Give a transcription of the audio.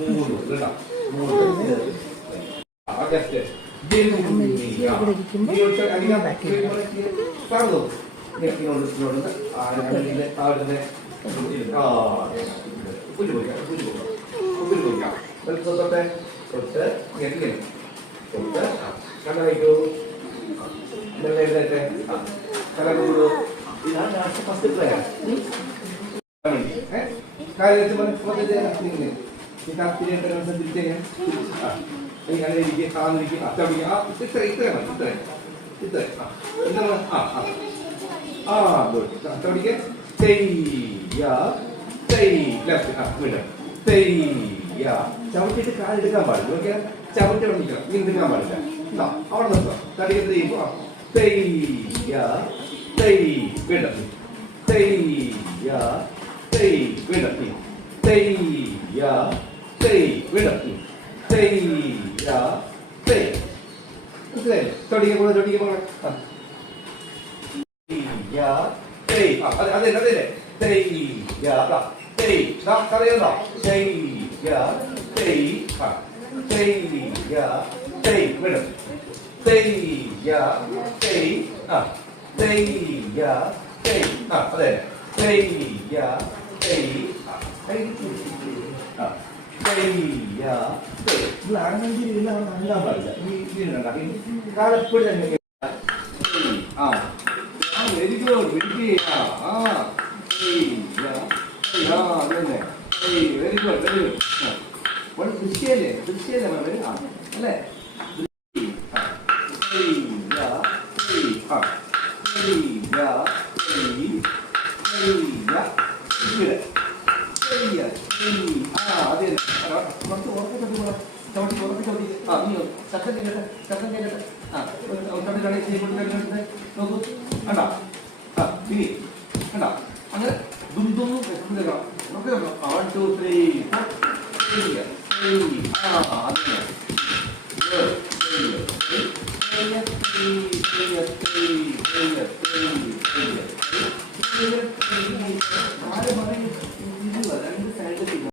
മൂന്ന് കേട്ടോ മൂന്ന് ജസ്റ്റ് പറഞ്ഞു തൊട്ടെ തൊട്ട് ഞെട്ടിക്കണം തൊട്ട് കണ്ണ വയ്ക്കൂ ഇതെല്ലാം എഴുതട്ടെ കല കൂടു ഇതാണ് ലാസ്റ്റ് ഫസ്റ്റ് പ്ലെയർ കാര്യം ഈ താല്പര്യം തിരിച്ചു അങ്ങനെ ഇരിക്കുക താന്നിരിക്കുക അച്ചടിക്കുക ആ ഇത്രയാണ് ഇത്ര എന്താണ് ഗുഡ് അച്ചടിക്കുക ലെഫ്റ്റ് വീണ്ടും ചവിട്ടിട്ട് കാലെടുക്കാൻ പാടില്ല ഓക്കെ ചവിട്ടി അവിടെ നിൽക്കണം ഇങ്ങനെ നിൽക്കാൻ പാടില്ല അവിടെ നിർത്താം തടിക്കത്ത് ചെയ്യുമ്പോൾ വീണ്ടും വീണ്ടും വീണ്ടും അതെ കറിയുണ്ടോ വീണ്ടും അതെ കാലപ്പോഴും തന്നെ വെരി ഗുഡ് വെരി ഗുഡ് ദൃശ്യല്ലേ അല്ലേ നോക്കൂ കണ്ടാ കണ്ടാ അങ്ങനെ ദും 1 2 3 4